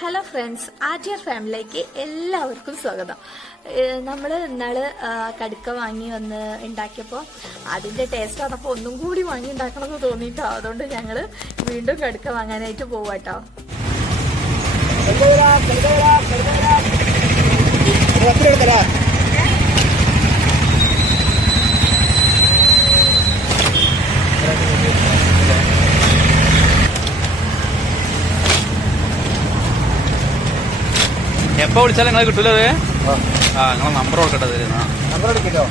Hello friends, ആർട്ടിയർ ഫാമിലിയിലേക്ക് എല്ലാവർക്കും സ്വാഗതം. നമ്മൾ ഇന്നാള് കടുക്ക വാങ്ങി വന്ന് ഉണ്ടാക്കിയപ്പോൾ അതിൻ്റെ ടേസ്റ്റ് വന്നപ്പോൾ ഒന്നും കൂടി വാങ്ങി ഉണ്ടാക്കണമെന്ന് തോന്നിയിട്ടോ. അതുകൊണ്ട് ഞങ്ങൾ വീണ്ടും കടുക്ക വാങ്ങാനായിട്ട് പോവാട്ടോ. എപ്പോ വിളിച്ചാലും നിങ്ങളെ കിട്ടൂലേ? നിങ്ങളെ നമ്പർ കൊടുക്കട്ടെ. നമ്പർ എടുക്കട്ടോ.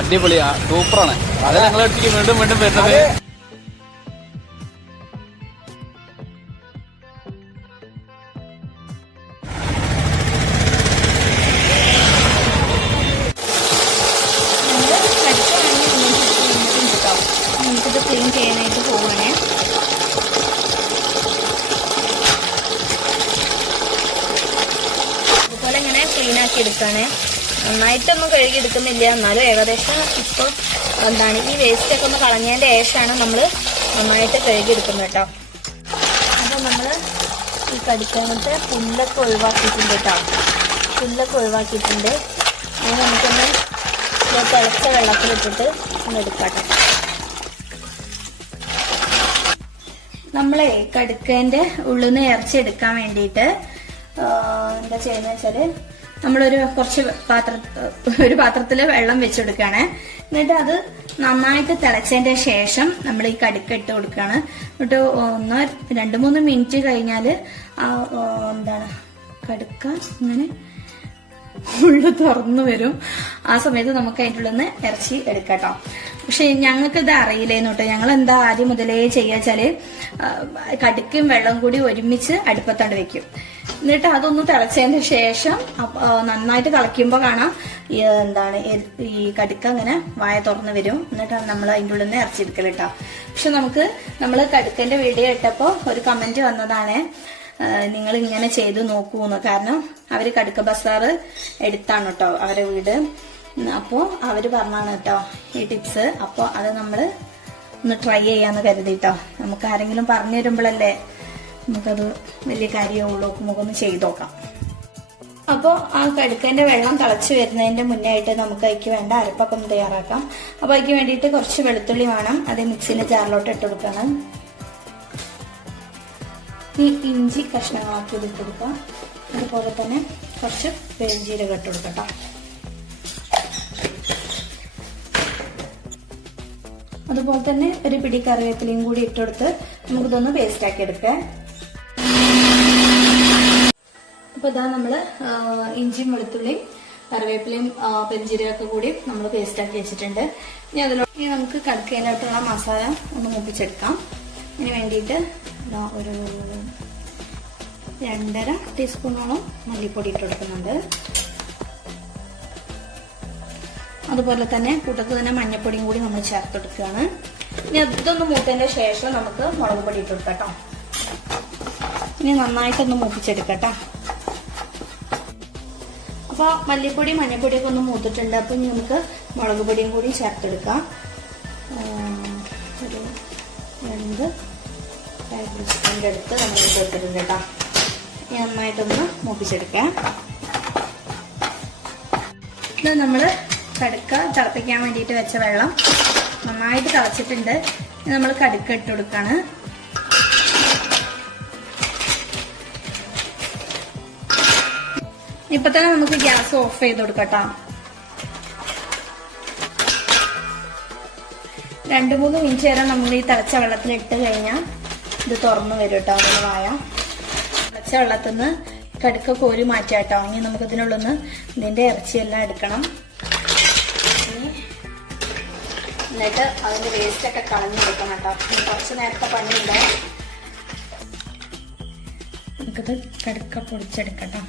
അടിപൊളിയാ, സൂപ്പറാണ്. അത് ഞങ്ങളെ അടുത്തേക്ക് വീണ്ടും വീണ്ടും വരുന്നത്. നമുക്കിത് ക്ലീൻ ചെയ്യാനായിട്ട് പോവുകയാണേ. അതുപോലെ ഇങ്ങനെ ക്ലീൻ ആക്കി എടുക്കുകയാണേ. നന്നായിട്ടൊന്നും കഴുകി എടുക്കുന്നില്ല, എന്നാലും ഏകദേശം ഇപ്പോൾ ഈ വേസ്റ്റൊക്കെ ഒന്ന് കളഞ്ഞതിൻ്റെ ശേഷമാണ് നമ്മൾ നന്നായിട്ട് കഴുകി എടുക്കുന്നത് കേട്ടോ. അപ്പോൾ നമ്മൾ ഈ കടിക്കാനത്തെ പുല്ലൊക്കെ ഒഴിവാക്കിയിട്ടുണ്ട് കേട്ടോ. പുല്ലൊക്കെ ഒഴിവാക്കിയിട്ടുണ്ട്. അത് നമുക്കൊന്ന് തിളച്ച വെള്ളത്തിലിട്ടിട്ട് ഒന്ന് എടുക്കാം കേട്ടോ. നമ്മളെ കടുക്കേന്റെ ഉള്ളിൽ നിന്ന് ഇറച്ചി എടുക്കാൻ വേണ്ടിയിട്ട് എന്താ ചെയ്യുന്ന വെച്ചാല് നമ്മളൊരു ഒരു പാത്രത്തില് വെള്ളം വെച്ചെടുക്കുകയാണ്. എന്നിട്ട് അത് നന്നായിട്ട് തിളച്ചതിന്റെ ശേഷം നമ്മൾ ഈ കടുക്ക ഇട്ട് കൊടുക്കുകയാണ്. എന്നിട്ട് 1-2-3 മിനിറ്റ് കഴിഞ്ഞാല് കടുക്ക ഇങ്ങനെ ഉള്ളു തുറന്നു വരും. ആ സമയത്ത് നമുക്ക് അതിൻ്റെ ഉള്ളിൽ നിന്ന് ഇറച്ചി എടുക്കാട്ടോ. പക്ഷെ ഞങ്ങൾക്ക് ഇത് അറിയില്ലേന്നു കേട്ടോ. ഞങ്ങൾ എന്താ ആദ്യം മുതലേ ചെയ്യാച്ചാല് കടുക്കും വെള്ളം കൂടി ഒരുമിച്ച് അടുപ്പത്താണ്ട് വെക്കും. എന്നിട്ട് അതൊന്ന് തിളച്ചതിന് ശേഷം നന്നായിട്ട് തിളയ്ക്കുമ്പോൾ കാണാം ഈ കടുക്ക അങ്ങനെ വായ തുറന്ന് വരും. എന്നിട്ട് നമ്മൾ അതിൻ്റെ ഉള്ളിൽ നിന്ന് ഇറച്ചി എടുക്കലിട്ടോ. പക്ഷെ നമ്മൾ കടുക്കന്റെ വീഡിയോ ഇട്ടപ്പോൾ ഒരു കമന്റ് വന്നതാണ്, നിങ്ങൾ ഇങ്ങനെ ചെയ്ത് നോക്കൂന്ന്. കാരണം അവര് കടുക്ക ബസാർ എടുത്താണ് കേട്ടോ അവരെ വീട്. അപ്പോ അവര് പറഞ്ഞാണ് കേട്ടോ ഈ ടിപ്സ്. അപ്പോൾ അത് നമ്മള് ഒന്ന് ട്രൈ ചെയ്യാന്ന് കരുതിട്ടോ. നമുക്ക് ആരെങ്കിലും പറഞ്ഞു തരുമ്പോഴല്ലേ നമുക്കത് വലിയ കാര്യമുള്ളൂ. നമുക്കൊന്ന് ചെയ്ത് നോക്കാം. അപ്പോൾ ആ കടുക്കന്റെ വെള്ളം തിളച്ച് വരുന്നതിന്റെ മുന്നേ ആയിട്ട് നമുക്ക് അതിക്ക് വേണ്ട അരപ്പൊക്കെ ഒന്ന് തയ്യാറാക്കാം. അപ്പൊ അതിക്ക് വേണ്ടിയിട്ട് കുറച്ച് വെളുത്തുള്ളി വേണം. അത് മിക്സിന്റെ ജാറിലോട്ട് ഇട്ട് കൊടുക്കണം. ഈ ഇഞ്ചി കഷ്ണങ്ങളാക്കി ഇട്ട് കൊടുക്കാം. അതുപോലെ തന്നെ കുറച്ച് പെരുംജീരകം ഇട്ട് കൊടുക്കട്ടോ. അതുപോലെ തന്നെ ഒരു പിടി കറിവേപ്പിലയും കൂടി ഇട്ടുകൊടുത്ത് നമുക്കിതൊന്ന് പേസ്റ്റ് ആക്കി എടുക്കാം. അപ്പൊ ഇതാ നമ്മള് ഇഞ്ചിയും വെളുത്തുള്ളിയും കറിവേപ്പിലയും പെരുംജീരകമൊക്കെ കൂടി നമ്മൾ പേസ്റ്റ് ആക്കി വെച്ചിട്ടുണ്ട്. ഇനി നമുക്ക് കടുക്കയിലോട്ടുള്ള മസാല ഒന്ന് മൂപ്പിച്ചെടുക്കാം. ഇതിന് വേണ്ടിയിട്ട് ഒരു 2.5 ടീസ്പൂണോളം മല്ലിപ്പൊടി ഇട്ട് കൊടുക്കുന്നുണ്ട്. അതുപോലെ തന്നെ കൂട്ടത്തിൽ തന്നെ മഞ്ഞൾപ്പൊടിയും കൂടി നമ്മൾ ചേർത്തെടുക്കുകയാണ്. ഇനി അതൊന്ന് മൂത്തതിന്റെ ശേഷം നമുക്ക് മുളക് പൊടി ഇട്ട് കൊടുക്കാം. ഇനി നന്നായിട്ടൊന്ന് മൂപ്പിച്ചെടുക്കട്ടോ. അപ്പൊ മല്ലിപ്പൊടി മഞ്ഞൾപ്പൊടിയൊക്കെ ഒന്ന് മൂത്തിട്ടുണ്ട്. അപ്പൊ ഇനി നമുക്ക് മുളക് പൊടിയും കൂടി ചേർത്തെടുക്കാം. ഒരു 2 ടേബിൾ സ്പൂണിന്റെ അടുത്ത് നമ്മൾ ചേർത്തിട്ടുണ്ട് കേട്ടോ. ഇനി നന്നായിട്ടൊന്ന് മൂപ്പിച്ചെടുക്കാം. ഇത് നമ്മള് കടുക്ക തിളപ്പിക്കാൻ വേണ്ടിയിട്ട് വെച്ച വെള്ളം നന്നായിട്ട് തിളച്ചിട്ടുണ്ട്. നമ്മൾ കടുക്ക ഇട്ട് കൊടുക്കാണ്. ഇപ്പൊ തന്നെ നമുക്ക് ഗ്യാസ് ഓഫ് ചെയ്ത് കൊടുക്കട്ടോ. 2-3 മിനിറ്റ് നേരം നമ്മൾ ഈ തിളച്ച വെള്ളത്തിൽ ഇട്ട് കഴിഞ്ഞാൽ ഇത് തുറന്നു വരും കേട്ടോ. നമ്മൾ വായ തിളച്ച വെള്ളത്തിൽ നിന്ന് കടുക്ക കോരി മാറ്റാട്ടോ. ഇനി നമുക്ക് ഇതിനുള്ളൊന്ന് ഇതിന്റെ ഇറച്ചിയെല്ലാം എടുക്കണം. എന്നിട്ട് അതിന്റെ വേസ്റ്റ് ഒക്കെ കളഞ്ഞെടുക്കണം കേട്ടോ. കുറച്ച് നേരത്തെ പണിയുണ്ട്. നമുക്കിത് കടുക്ക പൊടിച്ചെടുക്കട്ടോ.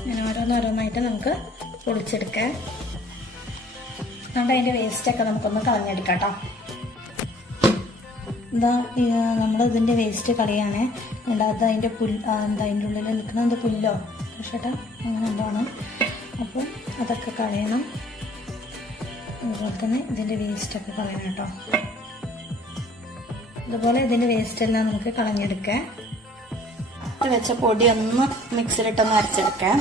ഇങ്ങനെ ഓരോന്നോരോന്നായിട്ട് നമുക്ക് പൊടിച്ചെടുക്കാം. അതുകൊണ്ട് അതിന്റെ വേസ്റ്റ് ഒക്കെ നമുക്കൊന്ന് കളഞ്ഞെടുക്കാം കേട്ടോ. എന്താ നമ്മൾ ഇതിന്റെ വേസ്റ്റ് കളയാണ്. അതിന്റെ അതിന്റെ ഉള്ളിൽ നിൽക്കുന്നത് പുല്ലോ ചേട്ടാ. അങ്ങനെ എന്താണ്. അപ്പോൾ അതൊക്കെ കളയണം. അതുപോലെ തന്നെ ഇതിൻ്റെ വേസ്റ്റൊക്കെ കളയണം കേട്ടോ. അതുപോലെ ഇതിൻ്റെ വേസ്റ്റെല്ലാം നമുക്ക് കളഞ്ഞെടുക്കാം. വെച്ച പൊടി ഒന്ന് മിക്സിയിലിട്ടൊന്ന് അരച്ചെടുക്കാം.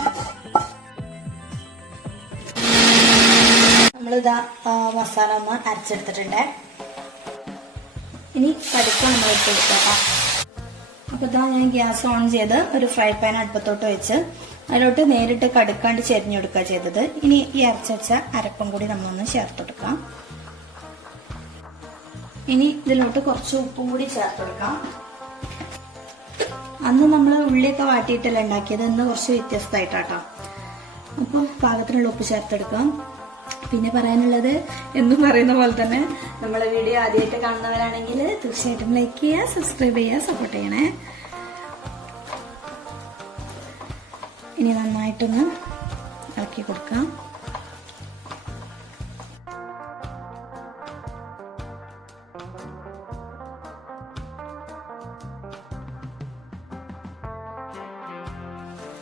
നമ്മളിതാ മസാല ഒന്ന് അരച്ചെടുത്തിട്ടുണ്ട്. ഇനി കടുക്ക നമ്മൾ ഇട്ട് കൊടുക്കാം. അപ്പോൾ ഇതാ ഞാൻ ഗ്യാസ് ഓൺ ചെയ്ത് ഒരു ഫ്രൈ പാൻ അടുപ്പത്തോട്ട് വെച്ച് അതിലോട്ട് നേരിട്ട് കടുക്കാണ്ട് ചെരിഞ്ഞെടുക്കുക ചെയ്തത്. ഇനി ഈ അരച്ചരച്ച അരപ്പും കൂടി നമ്മളൊന്ന് ചേർത്ത് കൊടുക്കാം. ഇനി ഇതിലോട്ട് കുറച്ച് ഉപ്പും കൂടി ചേർത്ത് കൊടുക്കാം. അന്ന് നമ്മൾ ഉള്ളിയൊക്കെ വാട്ടിയിട്ടല്ല ഉണ്ടാക്കിയത്, ഇന്ന് കുറച്ച് വ്യത്യസ്തമായിട്ടാട്ടോ. അപ്പോൾ പാകത്തിനുള്ള ഉപ്പ് ചേർത്തെടുക്കാം. പിന്നെ പറയാനുള്ളത് എന്നും പറയുന്ന പോലെ തന്നെ നമ്മളെ വീഡിയോ ആദ്യമായിട്ട് കാണുന്നവരാണെങ്കിൽ തീർച്ചയായിട്ടും ലൈക്ക് ചെയ്യുക, സബ്സ്ക്രൈബ് ചെയ്യുക, സപ്പോർട്ട് ചെയ്യണേ. ഇനി നന്നായിട്ടൊന്ന് ഇളക്കി കൊടുക്കാം.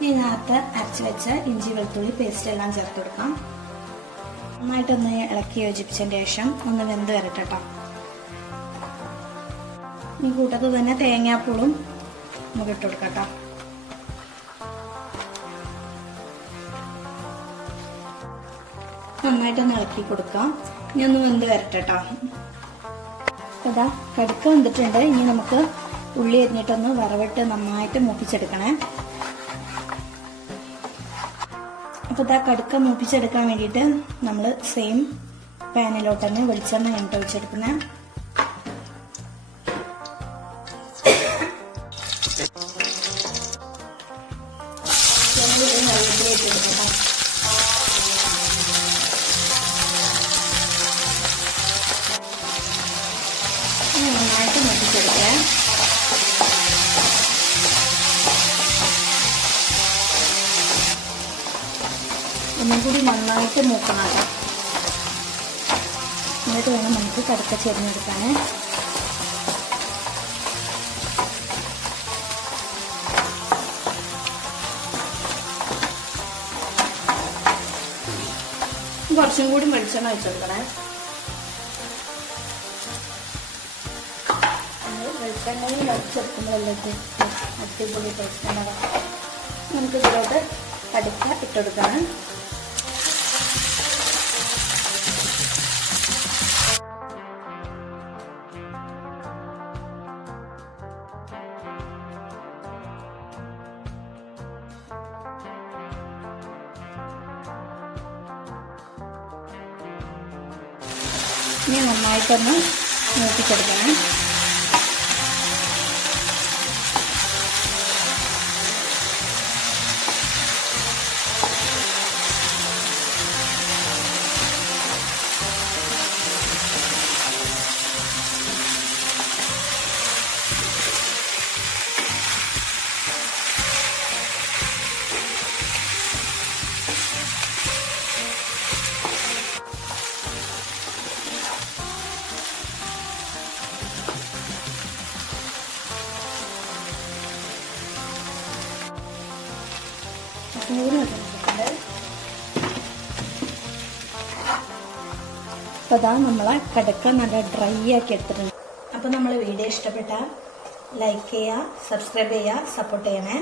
ഇതിനകത്ത് അരച്ചു വെച്ച ഇഞ്ചി വെളുത്തുള്ളി പേസ്റ്റ് എല്ലാം ചേർത്ത് കൊടുക്കാം. നന്നായിട്ടൊന്ന് ഇളക്കി യോജിപ്പിച്ചതിന് ശേഷം ഒന്ന് വെന്ത് വരട്ടെ കേട്ടോ. ഈ കൂട്ടത്തിൽ തന്നെ തേങ്ങാപ്പൂളും നമുക്ക് ഇട്ട് കൊടുക്കാം കേട്ടോ. നന്നായിട്ടൊന്ന് ഇളക്കി കൊടുക്കാം. ഇനി ഒന്ന് വെന്ത് വരട്ടെ കേട്ടോ. അതാ കടുക്ക വെന്തിട്ടുണ്ട്. ഇനി നമുക്ക് ഉള്ളി അരിഞ്ഞിട്ടൊന്ന് വറവിട്ട് നന്നായിട്ട് മൂപ്പിച്ചെടുക്കണേ. അപ്പോൾ ഇതാ കടുക്ക മൂപ്പിച്ചെടുക്കാൻ വേണ്ടിയിട്ട് നമ്മൾ സെയിം പാനിലോട്ട് തന്നെ വെളിച്ചെണ്ണ എണ്ണ ഒഴിച്ചെടുക്കുന്നത്. നന്നായിട്ട് മൂപ്പിച്ചെടുക്കുക. ഒന്നും കൂടി നന്നായിട്ട് മൂക്കണം. എന്നിട്ട് വേണം നമുക്ക് കടുക്ക ചെരിഞ്ഞെടുക്കാൻ. കുറച്ചും കൂടി വെളിച്ചെണ്ണ ഒഴിച്ചെടുക്കണേ. വെളിച്ചെണ്ണയിൽ വെച്ചെടുക്കുമ്പോഴല്ലേ അടിപൊളി ടേസ്റ്റ് ഉണ്ടാകാം. നമുക്ക് ഇതിലോട്ട് കടുക്ക ഇട്ടെടുക്കണം. ഇനി നന്നായിട്ടൊന്ന് മൂപ്പിച്ചെടുക്കണം. അപ്പോൾ അതാ നമ്മളെ കടുക്ക നല്ല ഡ്രൈ ആക്കി എടുത്തിട്ടുണ്ട്. അപ്പോൾ നമ്മൾ വീഡിയോ ഇഷ്ടപ്പെട്ടാൽ ലൈക്ക് ചെയ്യുക, സബ്സ്ക്രൈബ് ചെയ്യുക, സപ്പോർട്ട് ചെയ്യണേ.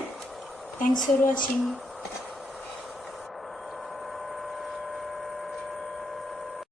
Thanks for watching.